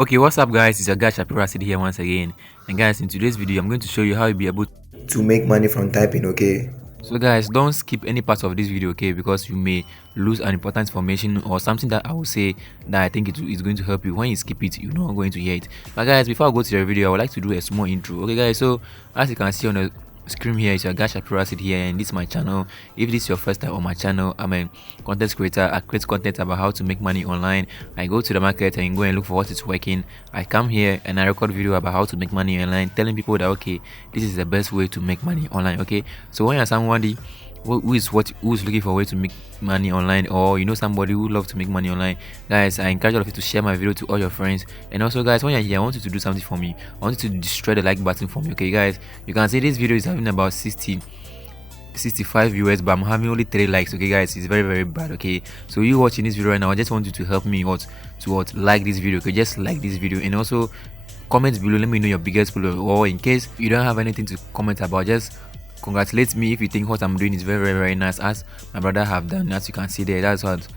Okay, what's up guys, it's your guy Shapiro here once again. And guys, in today's video I'm going to show you how you'll be able to make money from typing. Okay, so guys, don't skip any part of this video, okay, because you may lose an important information or something that I will say that I think is going to help you. When you skip it, you're not going to hear it. But guys, before I go to the video, I would like to do a small intro. Okay guys, so as you can see on the screen here, it's your guy Shapiro here, and this is my channel. If this is your first time on my channel, I'm a content creator. I create content about how to make money online. I go to the market and go and look for what is working. I come here and I record video about how to make money online, telling people that okay, this is the best way to make money online. Okay, so when you're somebody who is looking for a way to make money online, or you know somebody who loves to make money online, guys, I encourage all of you to share my video to all your friends. And also guys, when you're here, I want you to do something for me. I want you to destroy the like button for me. Okay guys, you can see this video is having about 65 viewers, but I'm having only 3 likes. Okay guys, it's very bad. Okay, so you watching this video right now, I just want you to help me to like this video. Okay, just like this video, and also comment below, let me know your biggest follower, or in case you don't have anything to comment about, just congratulate me if you think what I'm doing is very nice, as my brother have done. As you can see there, that's what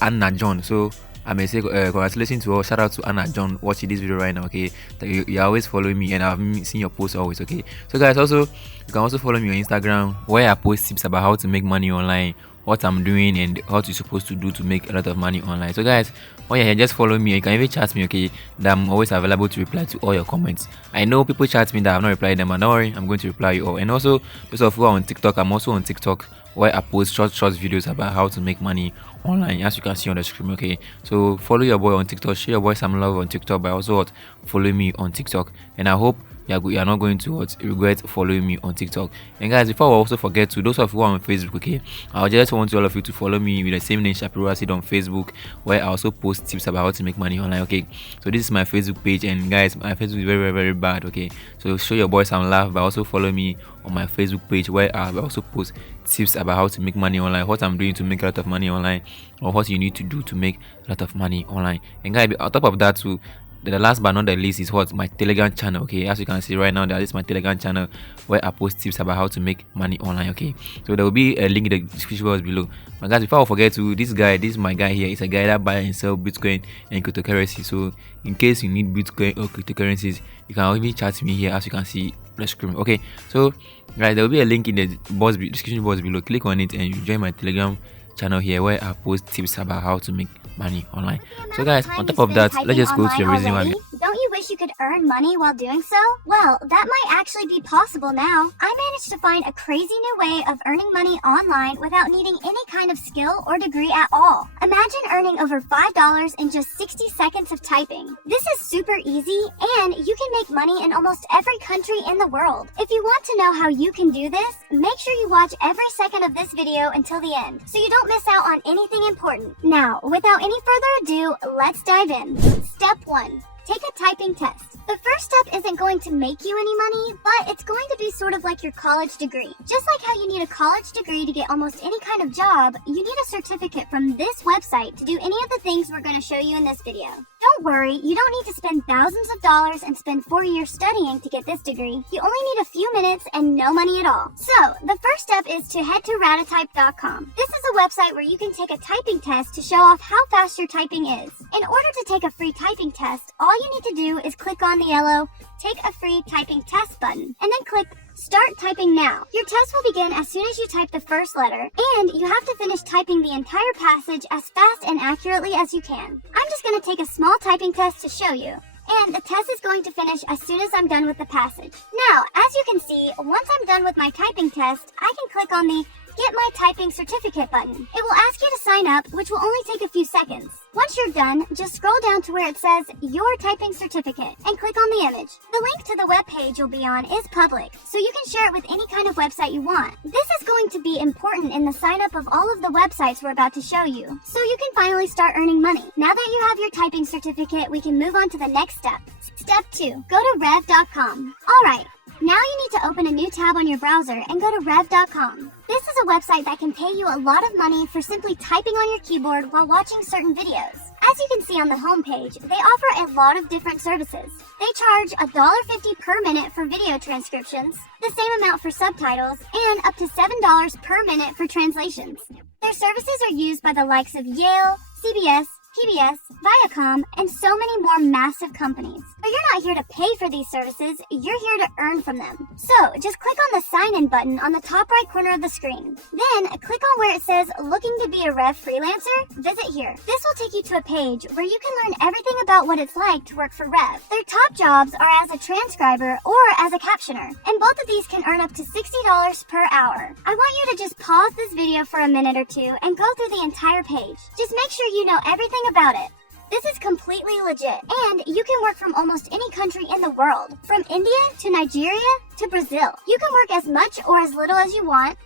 Anna John. So I may say congratulations to all, shout out to Anna John watching this video right now. Okay, you're always following me and I've seen your posts always. Okay, so guys, also you can also follow me on Instagram, where I post tips about how to make money online, what I'm doing, and what you're supposed to do to make a lot of money online. So guys, when you're here, just follow me. You can even chat me, okay, that I'm always available to reply to all your comments. I know people chat me that I've not replied them, and don't worry, I'm going to reply you all. And also those of you who are on TikTok, I'm also on TikTok, where I post short videos about how to make money online, as you can see on the screen. Okay, so follow your boy on TikTok, show your boy some love on TikTok, but also follow me on TikTok. And I hope you're not going to regret following me on TikTok. And guys, before I also forget to, those of you who are on Facebook, okay, I just want all of you to follow me with the same name, Shapiro on Facebook, where I also post tips about how to make money online. Okay, so this is my Facebook page, and guys, my Facebook is very bad. Okay, so show your boy some love, but also follow me on my Facebook page, where I also post tips about how to make money online, what I'm doing to make a lot of money online, or what you need to do to make a lot of money online. And guys, on top of that too, the last but not the least is what my Telegram channel. Okay, as you can see right now, that is my Telegram channel, where I post tips about how to make money online. Okay, so there will be a link in the description box below. But guys, before I forget to, this is my guy here. It's a guy that buy and sell Bitcoin and cryptocurrency. So in case you need Bitcoin or cryptocurrencies, you can even chat me here, as you can see on the screen. Okay, so guys, there will be a link in the description box below. Click on it and you join my Telegram channel here, where I post tips about how to make money online. So guys, on top of that, let's just go to the reason why. Don't you wish you could earn money while doing so? Well, that might actually be possible now. I managed to find a crazy new way of earning money online without needing any kind of skill or degree at all. Imagine earning over $5 in just 60 seconds of typing. This is super easy, and you can make money in almost every country in the world. If you want to know how you can do this, make sure you watch every second of this video until the end, so you don't miss out on anything important. Now, without any further ado, let's dive in. Step 1. Take a typing test. The first step isn't going to make you any money, but it's going to be sort of like your college degree. Just like how you need a college degree to get almost any kind of job, you need a certificate from this website to do any of the things we're going to show you in this video. Don't worry, you don't need to spend thousands of dollars and spend 4 years studying to get this degree. You only need a few minutes and no money at all. So, the first step is to head to ratatype.com. This is a website where you can take a typing test to show off how fast your typing is. In order to take a free typing test, all you need to do is click on the yellow Take a Free Typing Test button, and then click Start Typing Now. Your test will begin as soon as you type the first letter, and you have to finish typing the entire passage as fast and accurately as you can. I'm just going to take a small typing test to show you, and the test is going to finish as soon as I'm done with the passage. Now, as you can see, once I'm done with my typing test, I can click on the Get My Typing Certificate button. It will ask you to sign up, which will only take a few seconds. Once you're done, just scroll down to where it says Your Typing Certificate and click on the image. The link to the web page you'll be on is public, so you can share it with any kind of website you want. This is going to be important in the sign up of all of the websites we're about to show you, so you can finally start earning money. Now that you have your typing certificate, we can move on to the next step. Step 2. Go to rev.com. Alright. Now you need to open a new tab on your browser and go to rev.com. This is a website that can pay you a lot of money for simply typing on your keyboard while watching certain videos. As you can see on the homepage, they offer a lot of different services. They charge $1.50 per minute for video transcriptions, the same amount for subtitles, and up to $7 per minute for translations. Their services are used by the likes of Yale, CBS, PBS, Viacom, and so many more massive companies. But you're not here to pay for these services, you're here to earn from them. So just click on the sign in button on the top right corner of the screen. Then click on where it says looking to be a Rev Freelancer, visit here. This will take you to a page where you can learn everything about what it's like to work for Rev. Their top jobs are as a transcriber or as a captioner, and both of these can earn up to $60 per hour. I want you to just pause this video for a minute or two and go through the entire page. Just make sure you know everything about it. This is completely legit, and you can work from almost any country in the world, from India to Nigeria to Brazil. You can work as much or as little as you want,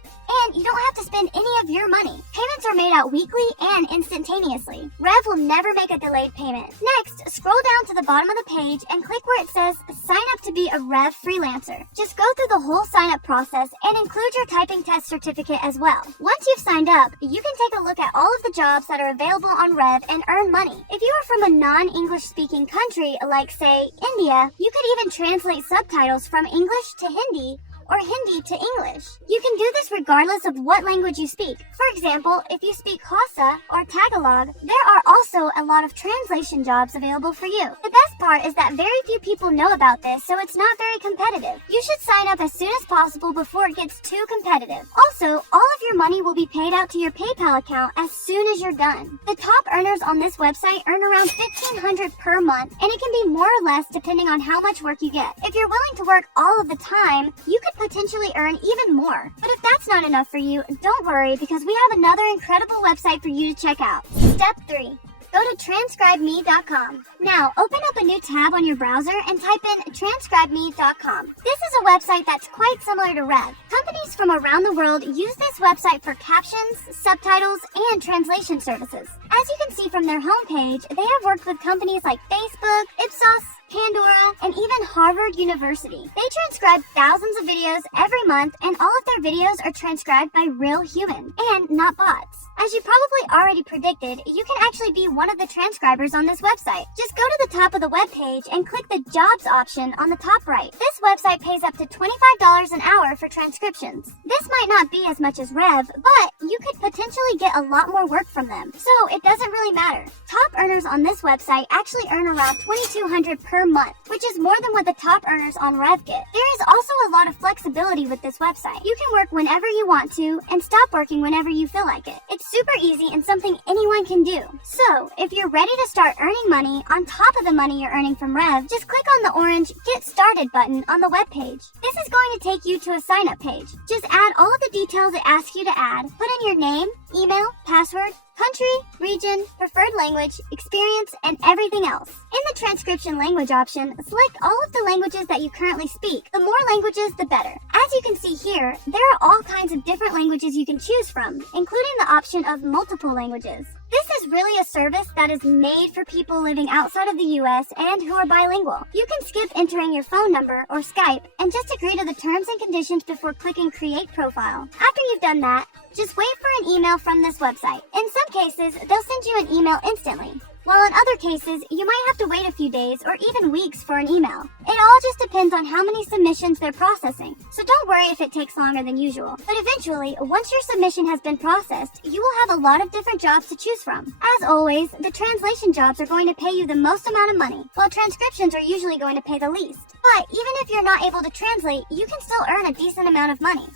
and you don't have to spend any of your money. Payments are made out weekly and instantaneously. Rev will never make a delayed payment. Next, scroll down to the bottom of the page and click where it says sign up to be a Rev Freelancer. Just go through the whole sign up process and include your typing test certificate as well. Once you've signed up, you can take a look at all of the jobs that are available on Rev and earn money. If you are from a non-English speaking country like, say, India, you could even translate subtitles from English to Hindi or Hindi to English. You can do this regardless of what language you speak. For example, if you speak Hausa or Tagalog, there are also a lot of translation jobs available for you. The best part is that very few people know about this, so it's not very competitive. You should sign up as soon as possible before it gets too competitive. Also, all of your money will be paid out to your PayPal account as soon as you're done. The top earners on this website earn around $1,500 per month, and it can be more or less depending on how much work you get. If you're willing to work all of the time, you could potentially earn even more. But if that's not enough for you, don't worry, because we have another incredible website for you to check out. Step 3. Go to transcribeme.com. Now, open up a new tab on your browser and type in transcribeme.com. This is a website that's quite similar to Rev. Companies from around the world use this website for captions, subtitles, and translation services. As you can see from their homepage, they have worked with companies like Facebook, Ipsos, Pandora, and even Harvard University. They transcribe thousands of videos every month, and all of their videos are transcribed by real humans, and not bots. As you probably already predicted, you can actually be one of the transcribers on this website. Just go to the top of the web page and click the Jobs option on the top right. This website pays up to $25 an hour for transcriptions. This might not be as much as Rev, but you could potentially get a lot more work from them, so it doesn't really matter. Top earners on this website actually earn around $2,200 per month, which is more than what the top earners on Rev get. There is also a lot of flexibility with this website. You can work whenever you want to and stop working whenever you feel like it. It's super easy and something anyone can do. So, if you're ready to start earning money on top of the money you're earning from Rev, just click on the orange Get Started button on the web page. This is going to take you to a sign up page. Just add all of the details it asks you to add. Put in your name, email, password, country, region, preferred language, experience, and everything else. In the transcription language option, select all of the languages that you currently speak. The more languages, the better. As you can see here, there are all kinds of different languages you can choose from, including the option of multiple languages. This is really a service that is made for people living outside of the US and who are bilingual. You can skip entering your phone number or Skype and just agree to the terms and conditions before clicking Create Profile. After you've done that, just wait for an email from this website. In some cases, they'll send you an email instantly, while in other cases, you might have to wait a few days or even weeks for an email. It all just depends on how many submissions they're processing, so don't worry if it takes longer than usual. But eventually, once your submission has been processed, you will have a lot of different jobs to choose from. As always, the translation jobs are going to pay you the most amount of money, while transcriptions are usually going to pay the least. But even if you're not able to translate, you can still earn a decent amount of money.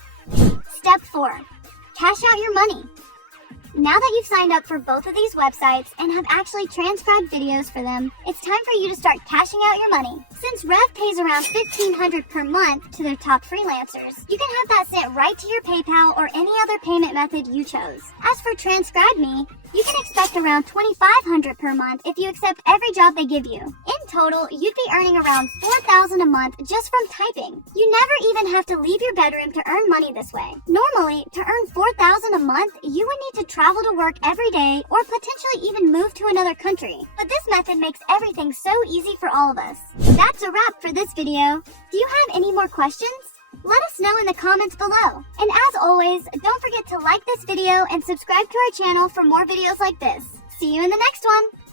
Step 4. Cash out your money. Now that you've signed up for both of these websites and have actually transcribed videos for them, it's time for you to start cashing out your money. Since Rev pays around $1,500 per month to their top freelancers, you can have that sent right to your PayPal or any other payment method you chose. As for Transcribeme, you can expect around $2,500 per month if you accept every job they give you. In total, you'd be earning around $4,000 a month just from typing. You never even have to leave your bedroom to earn money this way. Normally, to earn $4,000 a month, you would need to travel to work every day or potentially even move to another country. But this method makes everything so easy for all of us. That's a wrap for this video. Do you have any more questions? Let us know in the comments below. And as always, don't forget to like this video and subscribe to our channel for more videos like this. See you in the next one!